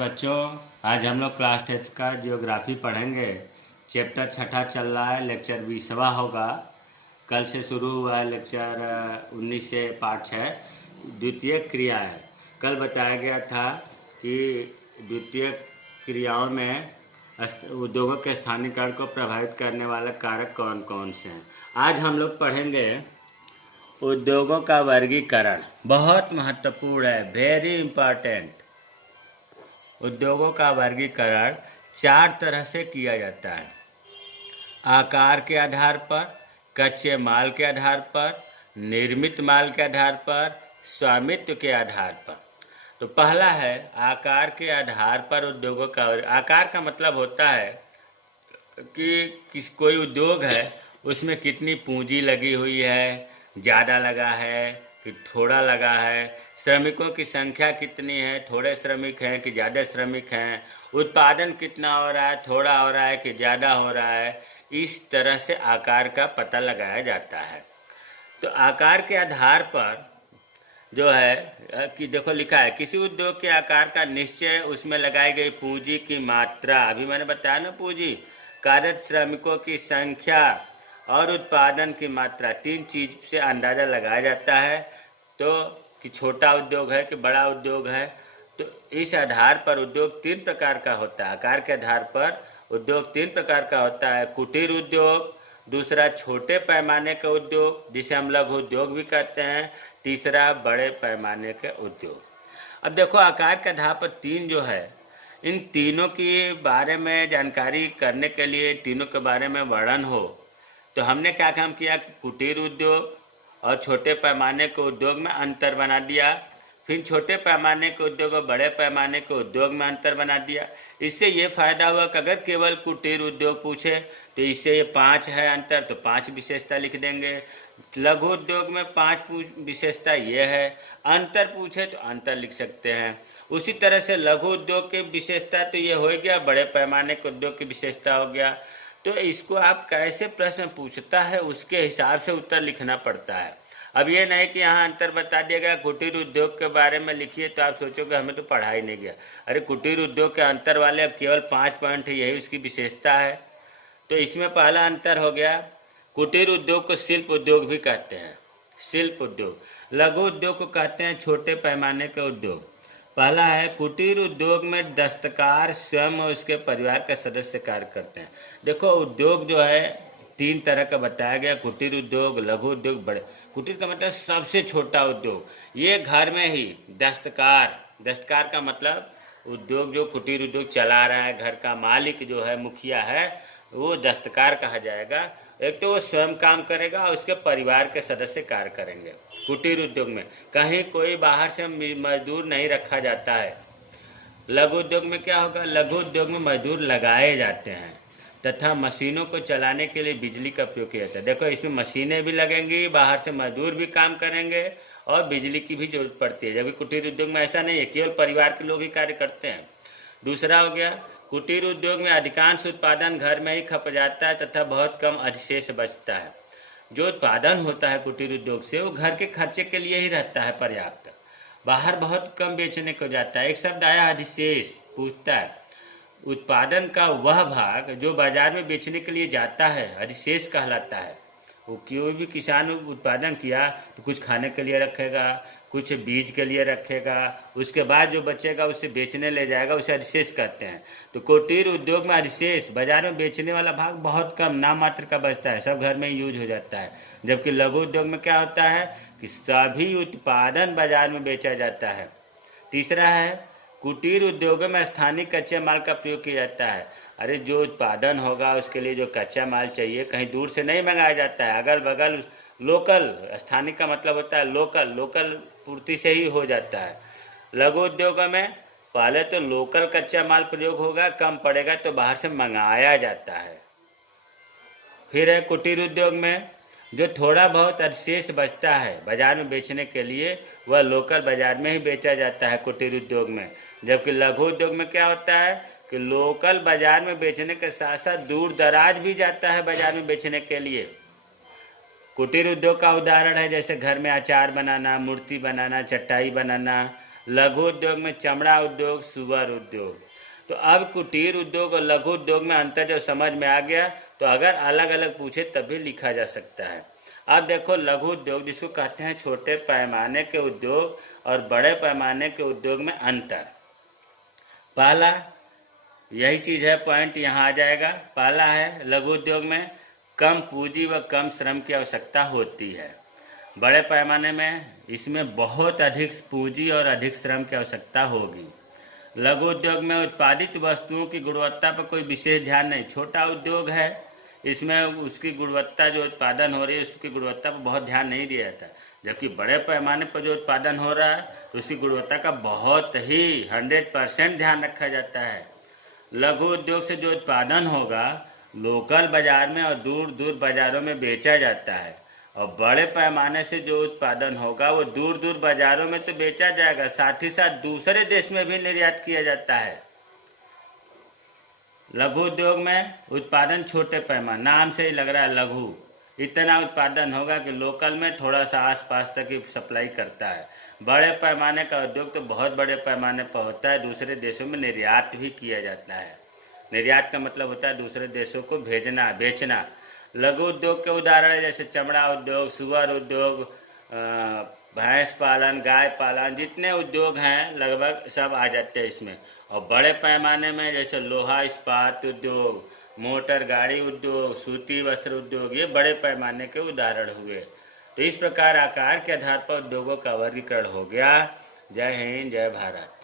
बच्चों, आज हम लोग क्लास 10 का जियोग्राफी पढ़ेंगे। चैप्टर छठा चल रहा है, लेक्चर 20वां होगा। कल से शुरू हुआ है लेक्चर 19 से पाठ 6 द्वितीय क्रियाएं। कल बताया गया था कि द्वितीय क्रियाओं में उद्योगों के स्थानीयकरण को प्रभावित करने वाले कारक कौन कौन से हैं। आज हम लोग पढ़ेंगे उद्योगों का वर्गीकरण। बहुत महत्वपूर्ण है, वेरी इम्पॉर्टेंट। उद्योगों का वर्गीकरण 4 तरह से किया जाता है। आकार के आधार पर, कच्चे माल के आधार पर, निर्मित माल के आधार पर, स्वामित्व के आधार पर। तो पहला है आकार के आधार पर उद्योगों का। आकार का मतलब होता है कि कोई उद्योग है उसमें कितनी पूंजी लगी हुई है, ज़्यादा लगा है कि थोड़ा लगा है, श्रमिकों की संख्या कितनी है, थोड़े श्रमिक हैं कि ज़्यादा श्रमिक हैं, उत्पादन कितना हो रहा है, थोड़ा हो रहा है कि ज़्यादा हो रहा है। इस तरह से आकार का पता लगाया जाता है। तो आकार के आधार पर जो है कि देखो लिखा है किसी उद्योग के आकार का निश्चय उसमें लगाई गई पूंजी की मात्रा, अभी मैंने बताया ना, पूंजी, कार्यरत श्रमिकों की संख्या और उत्पादन की मात्रा, 3 चीज से अंदाज़ा लगाया जाता है। तो कि छोटा उद्योग है कि बड़ा उद्योग है। तो इस आधार पर उद्योग 3 प्रकार का होता है। आकार के आधार पर उद्योग 3 प्रकार का होता है। कुटीर उद्योग, दूसरा छोटे पैमाने का उद्योग जिसे हम लघु उद्योग भी कहते हैं, तीसरा बड़े पैमाने के उद्योग। अब देखो आकार के आधार पर 3 जो है, इन तीनों के बारे में जानकारी करने के लिए, तीनों के बारे में वर्णन हो, तो हमने क्या काम किया कि कुटीर उद्योग और छोटे पैमाने के उद्योग में अंतर बना दिया। फिर छोटे पैमाने के उद्योग और बड़े पैमाने के उद्योग में अंतर बना दिया। इससे ये फायदा हुआ कि अगर केवल कुटीर उद्योग पूछे तो इससे ये 5 है अंतर, तो 5 विशेषता लिख देंगे। लघु उद्योग में 5 विशेषता ये है, अंतर पूछे तो अंतर लिख सकते हैं। उसी तरह से लघु उद्योग की विशेषता तो ये हो गया, बड़े पैमाने के उद्योग की विशेषता हो गया। तो इसको आप कैसे प्रश्न पूछता है उसके हिसाब से उत्तर लिखना पड़ता है। अब ये नहीं कि यहाँ अंतर बता दिया गया कुटीर उद्योग के बारे में लिखिए, तो आप सोचोगे हमें तो पढ़ा ही नहीं गया। अरे कुटीर उद्योग के अंतर वाले अब केवल 5 पॉइंट है, यही उसकी विशेषता है। तो इसमें पहला अंतर हो गया, कुटीर उद्योग को शिल्प उद्योग भी कहते हैं। शिल्प उद्योग। लघु उद्योग को कहते हैं छोटे पैमाने के उद्योग। पहला है कुटीर उद्योग में दस्तकार स्वयं और उसके परिवार के सदस्य कार्य करते हैं। देखो उद्योग जो है 3 तरह का बताया गया, कुटीर उद्योग, लघु उद्योग, बड़े। कुटीर का मतलब सबसे छोटा उद्योग। ये घर में ही दस्तकार, दस्तकार का मतलब उद्योग जो कुटीर उद्योग चला रहा है, घर का मालिक जो है, मुखिया है, वो दस्तकार कहा जाएगा। एक तो वो स्वयं काम करेगा और उसके परिवार के सदस्य कार्य करेंगे। कुटीर उद्योग में कहीं कोई बाहर से मजदूर नहीं रखा जाता है। लघु उद्योग में क्या होगा, लघु उद्योग में मजदूर लगाए जाते हैं तथा मशीनों को चलाने के लिए बिजली का प्रयोग किया जाता है। देखो इसमें मशीनें भी लगेंगी, बाहर से मजदूर भी काम करेंगे और बिजली की भी जरूरत पड़ती है। जबकि कुटीर उद्योग में ऐसा नहीं है, केवल परिवार के लोग ही कार्य करते हैं। दूसरा हो गया, कुटीर उद्योग में अधिकांश उत्पादन घर में ही खप जाता है तथा बहुत कम अधिशेष बचता है। जो उत्पादन होता है कुटीर उद्योग से वो घर के खर्चे के लिए ही रहता है पर्याप्त, बाहर बहुत कम बेचने को जाता है। एक शब्द आया अधिशेष, पूछता है उत्पादन का वह भाग जो बाजार में बेचने के लिए जाता है अधिशेष कहलाता है। वो कोई भी किसान उत्पादन किया तो कुछ खाने के लिए रखेगा, कुछ बीज के लिए रखेगा, उसके बाद जो बचेगा उसे बेचने ले जाएगा, उसे अधिशेष कहते हैं। तो कुटीर उद्योग में अधिशेष, बाजार में बेचने वाला भाग बहुत कम, नाम मात्र का बचता है, सब घर में यूज हो जाता है। जबकि लघु उद्योग में क्या होता है कि सभी उत्पादन बाजार में बेचा जाता है। तीसरा है कुटीर उद्योगों में स्थानीय कच्चे माल का प्रयोग किया जाता है। अरे जो उत्पादन होगा उसके लिए जो कच्चा माल चाहिए कहीं दूर से नहीं मंगाया जाता है, अगल बगल लोकल, स्थानीय का मतलब होता है लोकल, लोकल पूर्ति से ही हो जाता है। लघु उद्योगों में पहले तो लोकल कच्चा माल प्रयोग होगा, कम पड़ेगा तो बाहर से मंगाया जाता है। फिर है कुटीर उद्योग में जो थोड़ा बहुत अधिशेष बचता है बाजार में बेचने के लिए, वह लोकल बाजार में ही बेचा जाता है कुटीर उद्योग में। जबकि लघु उद्योग में क्या होता है कि लोकल बाजार में बेचने के साथ साथ दूर दराज भी जाता है बाजार में बेचने के लिए। कुटीर उद्योग का उदाहरण है जैसे घर में अचार बनाना, मूर्ति बनाना, चटाई बनाना, लघु उद्योग में चमड़ा उद्योग, सुअर उद्योग। तो अब कुटीर उद्योग और लघु उद्योग में अंतर जो समझ में आ गया, तो अगर अलग अलग पूछे तब भी लिखा जा सकता है। अब देखो लघु उद्योग जिसको कहते हैं छोटे पैमाने के उद्योग और बड़े पैमाने के उद्योग में अंतर। पहला यही चीज़ है, पॉइंट यहाँ आ जाएगा। पहला है लघु उद्योग में कम पूंजी व कम श्रम की आवश्यकता होती है। बड़े पैमाने में इसमें बहुत अधिक पूंजी और अधिक श्रम की आवश्यकता होगी। लघु उद्योग में उत्पादित वस्तुओं की गुणवत्ता पर कोई विशेष ध्यान नहीं। छोटा उद्योग है, इसमें उसकी गुणवत्ता जो उत्पादन हो रही है उसकी गुणवत्ता पर बहुत ध्यान नहीं दिया जाता। जबकि बड़े पैमाने पर जो उत्पादन हो रहा है तो उसकी गुणवत्ता का बहुत ही 100% ध्यान रखा जाता है। लघु उद्योग से जो उत्पादन होगा लोकल बाजार में और दूर दूर बाज़ारों में बेचा जाता है, और बड़े पैमाने से जो उत्पादन होगा वो दूर दूर बाज़ारों में तो बेचा जाएगा, साथ ही साथ दूसरे देश में भी निर्यात किया जाता है। लघु उद्योग में उत्पादन छोटे पैमाने, नाम से ही लग रहा है लघु, इतना उत्पादन होगा कि लोकल में थोड़ा सा आसपास तक ही सप्लाई करता है। बड़े पैमाने का उद्योग तो बहुत बड़े पैमाने पर होता है, दूसरे देशों में निर्यात भी किया जाता है। निर्यात का मतलब होता है दूसरे देशों को भेजना, बेचना। लघु उद्योग के उदाहरण जैसे चमड़ा उद्योग, सुअर उद्योग, भैंस पालन, गाय पालन, जितने उद्योग हैं लगभग सब आ जाते हैं इसमें। और बड़े पैमाने में जैसे लोहा इस्पात उद्योग, मोटर गाड़ी उद्योग, सूती वस्त्र उद्योग, ये बड़े पैमाने के उदाहरण हुए। तो इस प्रकार आकार के आधार पर उद्योगों का वर्गीकरण हो गया। जय हिंद, जय भारत।